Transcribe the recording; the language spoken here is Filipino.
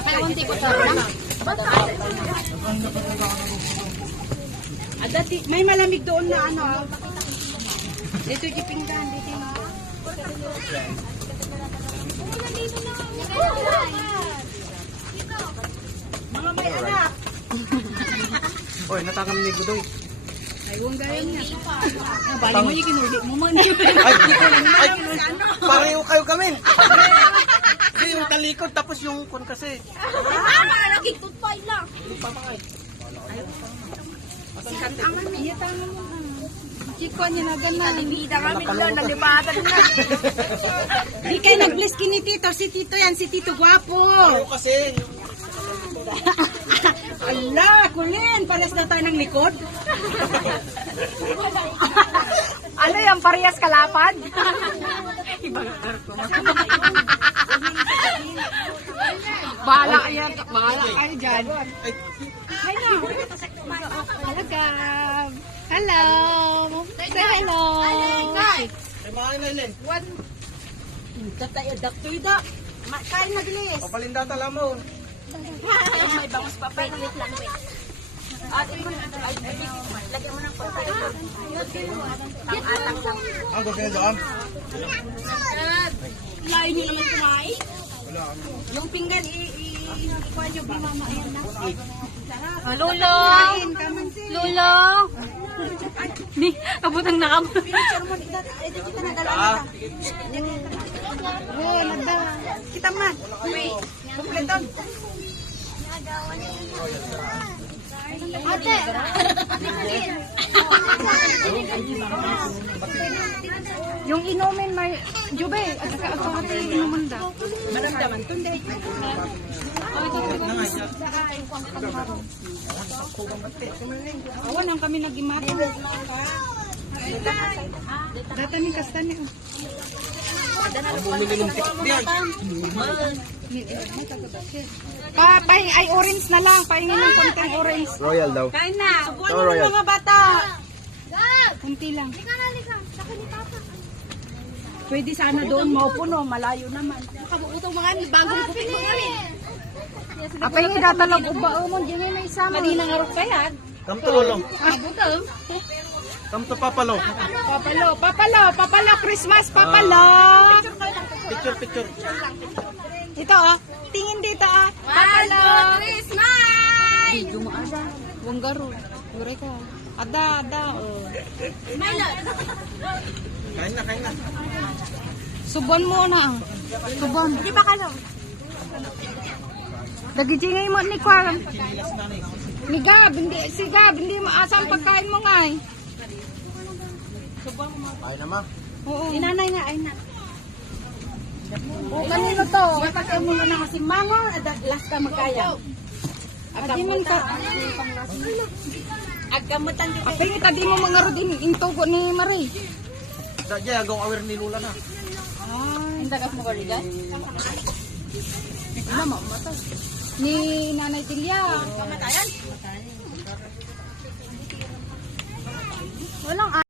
Kaunti ko to. Dati, may malamig doon na ano. Dito yung pinggan. Dito yung mga may anak. Oy, natakam ni Gudoy. Ay, huwag gaya niya. Bali mo yung kinuli mo man. Ay, pareho kayo kami. Kasi yung talikod, tapos yung kon kasi. Malaki, tutpay lang. Chiko niya na ganun. Nalibida kami doon, nalibatan na. Di kayo nag-bless kini Tito. Si Tito yan, si Tito Guwapo. Pareho kasi. Allah, kulin. Palas na tayo ng likod. Ano yung parehas kalapad? Ibang arko. Bahala yan. Bahala kayo dyan. Hello. Hello, Gab. Hello. Say hello. Ay, mga nailin. Tatay, daktoy da. Kain na gilis. Papalinda tala mo. May bangus pa pa. Wait lang, wait. Lagyan mo ng konti. Ang atang lang. Ang gusto nyo doon? Lain nyo naman kumain. Yung pinggan, ikuha nyo ba mama? Ayan na. Lolo! Lolo! Ni, abutang nakam. Pinicture mo. Ito kita na dalawa. Oo, nanda. Kita man. Wait. Kumpleton. Ate. Yung inumin may Jube, at saka ako ate inuman daw. Maramdaman tunde. Awan ang kami nag-imati. Data ni kastani. Ang bumili ng tikit yan. Papahingi ay orange na lang. Pahingi ng konting orange. Royal daw. Kain na. Subuan So, mo Royal. mga bata. Kunti lang. Pwede sana doon maupo no. Malayo naman. Kabutong mga bagong kupit mo namin. Papahingi datalog ubao mo. Di may isama. Kanina nga rin pa yan. Come to Lolong. Kabutong. Come to Papalo. Papalo, Christmas, papalo. Picture. Ito oh, tingin dito ah. Papalo! Christmas! Video mo ada. Wanggaro. Yure ko. Ada, oh. Kain na. Subon mo na ah. Subon. Di ba kayo? Dagijingay mo ni Kwan. Ni Gab, hindi maasang pagkain mo nga eh. Ay naman. Oo. Inanay nga, ay na. O, kanino to? Matagay mo na kasi mangon, last ka magkaya. Adimin ka. Agamutan dito. Apay, tadi mo mga rodin, intugo ni Marie. Sadya, agaw aware ni Lula na. Ay, tagas mo kaligan? Ina, mamatay. Ni Nanay Tilia. Kamatayan? Walang